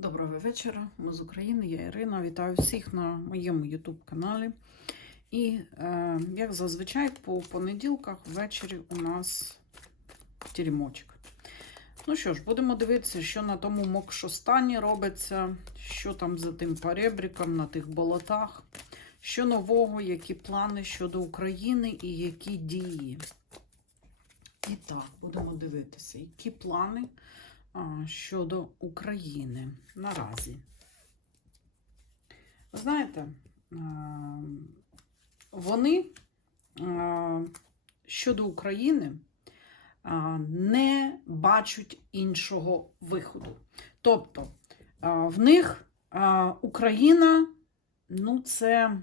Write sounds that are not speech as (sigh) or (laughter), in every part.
Доброго вечора. Ми з України, я Ірина. Вітаю всіх на моєму YouTube каналі. І, е, як зазвичай, по понеділках ввечері у нас тірімочок. Ну що ж, будемо дивитися, що на тому Мокшостані робиться, що там за тим поребриком на тих болотах, що нового, які плани щодо України і які дії. І так, будемо дивитися, які плани щодо України наразі. Знаєте, вони щодо України не бачать іншого виходу. Тобто в них Україна ну, це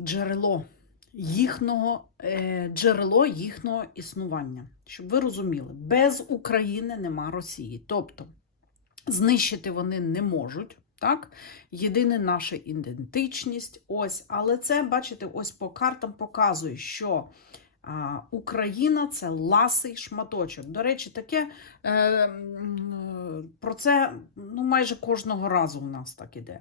джерело їхнього е, джерело їхнього існування. Щоб ви розуміли, без України нема Росії. Тобто знищити вони не можуть. Так? Єдине наша ідентичність. Ось, але це, бачите, ось по картам показує, що а, Україна це ласий шматочок. До речі, таке е, про це ну, майже кожного разу у нас так іде.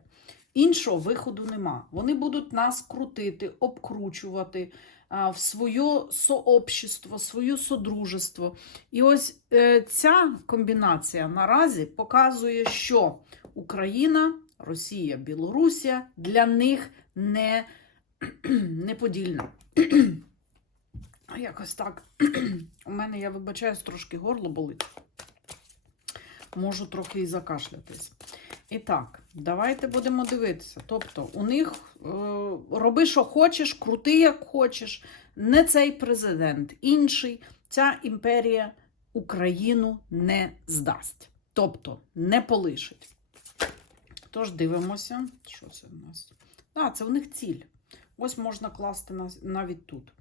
Іншого виходу нема. Вони будуть нас крутити, обкручувати в своє сообщество, свою содружество. І ось е, ця комбінація наразі показує, що Україна, Росія, Білорусія для них не, (clears throat) не подільна. Якось так. У мене, я вибачаюсь, трошки горло болить. Можу трохи і закашлятись. І так, давайте будемо дивитися. Тобто, у них е, роби, що хочеш, крути, як хочеш. Не цей президент, інший. Ця імперія Україну не здасть. Тобто не полишить. Тож дивимося, що це в нас. А, це у них ціль. Ось можна класти на- навіть тут.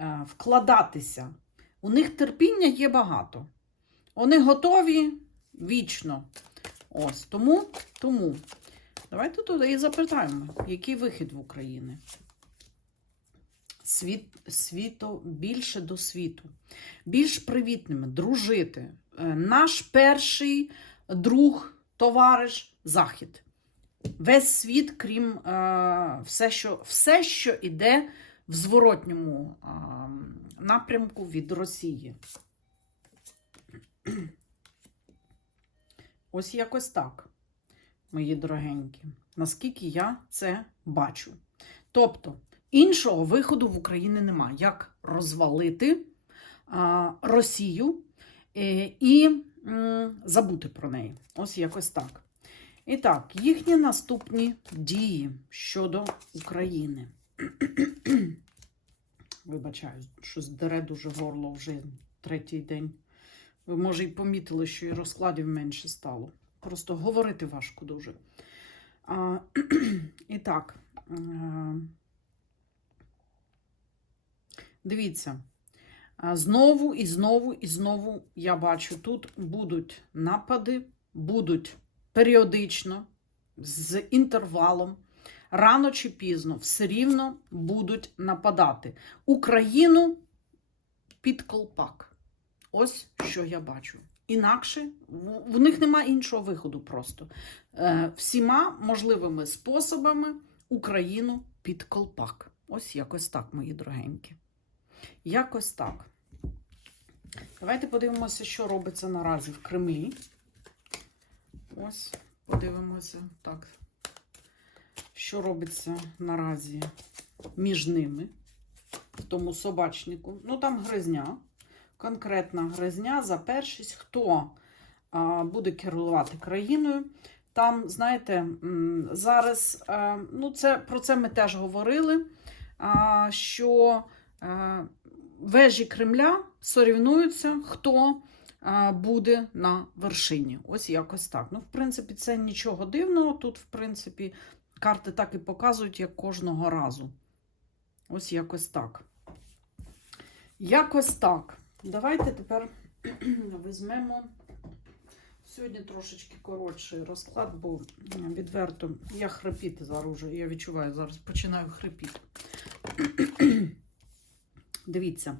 Е, вкладатися. У них терпіння є багато. Вони готові вічно. Ось тому, тому. Давайте туди і запитаємо, який вихід в Україні. Світ, світо більше до світу, більш привітними, дружити. Е, Наш перший друг, товариш Захід. Весь світ, крім е, все, що, все, що іде в зворотньому е, напрямку від Росії. Ось якось так, мої дорогенькі, наскільки я це бачу. Тобто, іншого виходу в Україні немає, як розвалити а, Росію е, і м, забути про неї. Ось якось так. І так, їхні наступні дії щодо України. (clears throat) Вибачаю, щось дере дуже горло вже третій день. Ви, може, і помітили, що і розкладів менше стало. Просто говорити важко дуже. А, (clears throat) і так. е, Дивіться. Знову і знову і знову я бачу, тут будуть напади, будуть періодично, з інтервалом, рано чи пізно, все рівно будуть нападати. Україну під колпак. Ось що я бачу. Інакше в, них немає іншого виходу просто. Е, всіма можливими способами Україну під колпак. Ось якось так, мої дорогенькі. Якось так. Давайте подивимося, що робиться наразі в Кремлі. Ось, подивимося, так. Що робиться наразі між ними, в тому собачнику. Ну, там гризня конкретна гризня за першість, хто буде керувати країною. Там, знаєте, зараз ну це, про це ми теж говорили, що вежі Кремля сорівнуються, хто буде на вершині. Ось якось так. Ну, в принципі, це нічого дивного. Тут, в принципі, карти так і показують, як кожного разу. Ось якось так. Якось так. Давайте тепер (clears throat) візьмемо сьогодні трошечки коротший розклад, бо відверто я хрипіти зараз я відчуваю, зараз починаю хрипіти. (clears throat) Дивіться.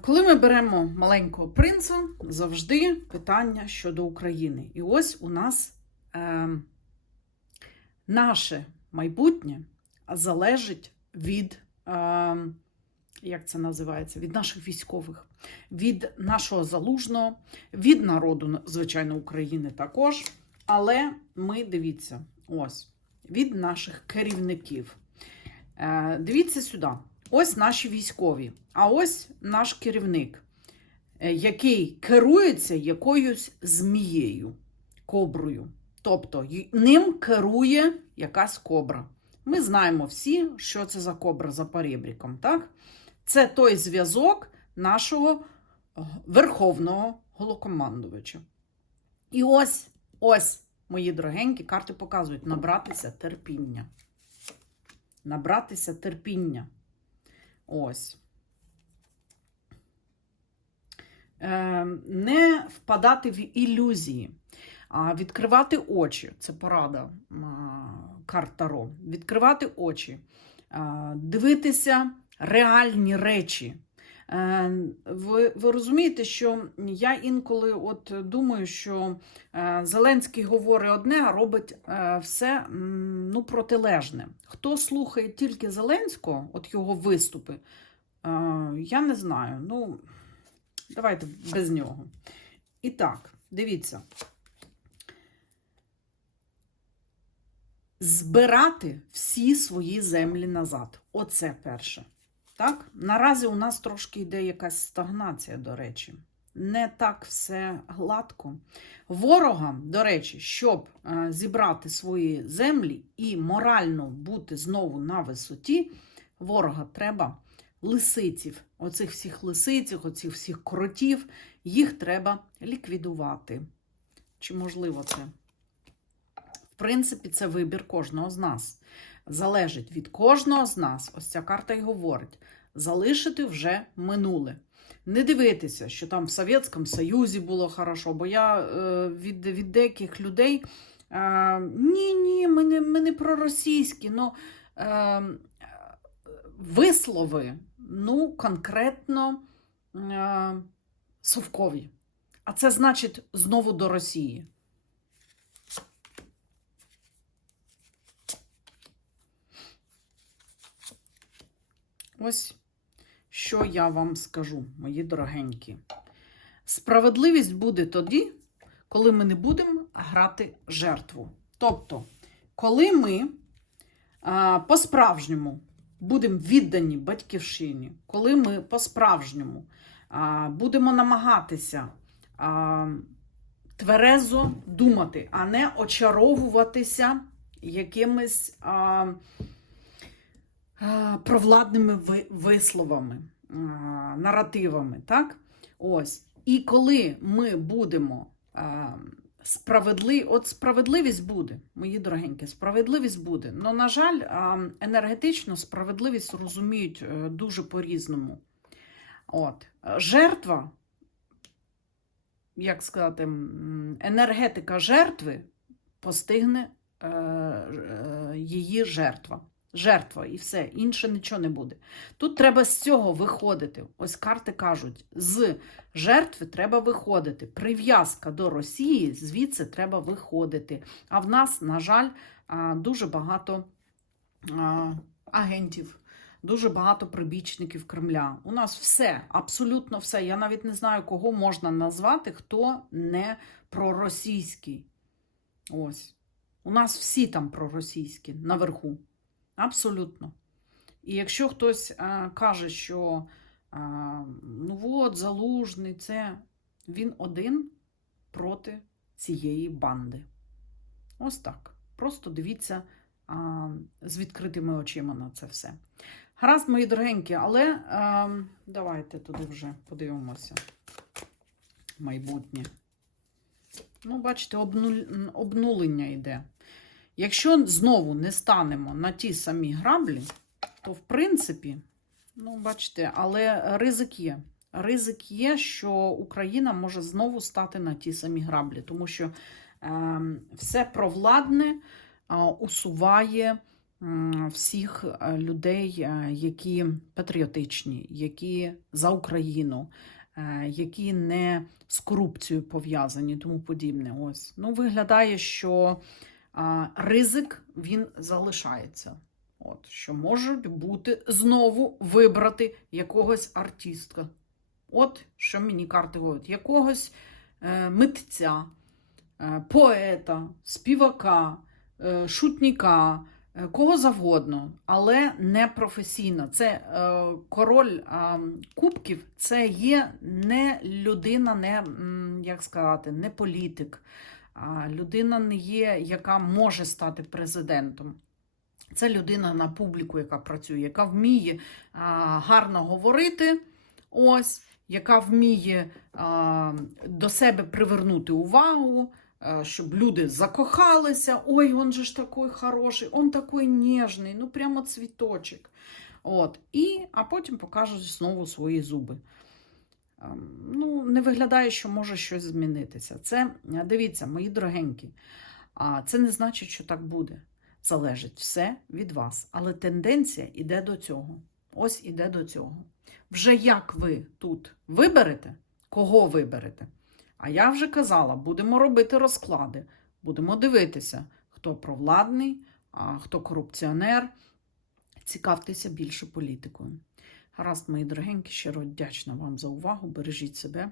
Коли ми беремо маленького принца, завжди питання щодо України. І ось у нас е, наше майбутнє залежить від, е, як це називається, від наших військових, від нашого залужного, від народу, звичайно, України також. Але ми дивіться, ось, від наших керівників. Е, Дивіться сюди. Ось наші військові, а ось наш керівник, е, який керується якоюсь змією, коброю. Тобто ним керує якась кобра. Ми знаємо всі, що це за кобра за перебріком, так? Це той зв'язок нашого е, верховного голокомандувача. І ось, ось, мої дорогенькі, карти показують набратися терпіння. Набратися терпіння. Ось. Е, не впадати в ілюзії, а відкривати очі. Це порада а, карт Таро. Відкривати очі, дивитися реальні речі. Е, Ви, ви розумієте, що я інколи от думаю, що е, Зеленський говорить одне, а робить е, все ну, протилежне. Хто слухає тільки Зеленського, от його виступи, я не знаю. Ну, давайте без нього. І так, дивіться. Збирати всі свої землі назад. Оце перше. Так? Наразі у нас трошки йде якась стагнація, до речі. Не так все гладко. Ворогам, до речі, щоб е, зібрати свої землі і морально бути знову на висоті, ворога треба лисиців. Оцих всіх лисиців, оцих всіх кротів, їх треба ліквідувати. Чи можливо це? В принципі, це вибір кожного з нас. Залежить від кожного з нас, ось ця карта й говорить, залишити вже минуле. Не дивитися, що там в Совєтському Союзі було хорошо, бо я е, від, від деяких людей е, ні, ні, ми не, ми не проросійські, ну е, вислови ну, конкретно е, совкові. А це значить знову до Росії. Ось що я вам скажу, мої дорогенькі. Справедливість буде тоді, коли ми не будемо грати жертву. Тобто, коли ми по-справжньому будемо віддані батьківщині, коли ми по-справжньому будемо намагатися тверезо думати, а не очаровуватися якимись. А, провладними висловами, наративами. Так? Ось. І коли ми будемо а, справедливі, от справедливість буде, мої дорогенькі, справедливість буде. Но, на жаль, енергетично справедливість розуміють е, дуже по-різному. От. Жертва, як сказати, енергетика жертви постигне е, е, її жертва жертва і все, інше нічого не буде. Тут треба з цього виходити. Ось карти кажуть, з жертви треба виходити. Прив'язка до Росії, звідси треба виходити. А в нас, на жаль, дуже багато агентів. Дуже багато прибічників Кремля. У нас все, абсолютно все. Я навіть не знаю, кого можна назвати, хто не проросійський. Ось. У нас всі там проросійські наверху. Абсолютно. І якщо хтось а, каже, що а, ну от, залужний, це він один проти цієї банди. Ось так. Просто дивіться а, з відкритими очима на це все. Гаразд, мої дорогенькі, але а, давайте туди вже подивимося. Майбутнє. Ну, бачите, обнуль... обнулення йде. Якщо знову не станемо на ті самі граблі, то в принципі, ну, бачите, але ризик є. Ризик є, що Україна може знову стати на ті самі граблі, тому що е, все провладне е, усуває всіх е, людей, е, які патріотичні, які за Україну, е, які не з корупцією пов'язані, тому подібне. Ось ну виглядає, що ризик він залишається. От що можуть бути знову вибрати якогось артистка. От що мені карти говорять, якогось е, митця, е, поета, співака, е, шутника, е, кого завгодно, але не професійно. Це е, король е, кубків, це є не людина, не як сказати, не політик. Людина не є, яка може стати президентом. Це людина на публіку, яка працює, яка вміє гарно говорити, ось, яка вміє до себе привернути увагу, щоб люди закохалися. Ой, он же ж такий хороший, он такий ніжний, ну прямо цвіточок. От, і, а потім покажуть знову свої зуби. Ем, Ну, не виглядає, що може щось змінитися. Це, е, дивіться, мої дорогенькі, це не значить, що так буде. Залежить все від вас. Але тенденція йде до цього. Ось іде до цього. Вже як ви тут виберете, кого виберете? А я вже казала, будемо робити розклади, будемо дивитися, хто провладний, а хто корупціонер. Цікавтеся більше політикою. Гаразд, мої дорогенькі, щиро вдячна вам за увагу. Бережіть себе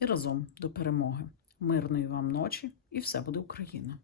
і разом до перемоги. Мирної вам ночі, і все буде Україна!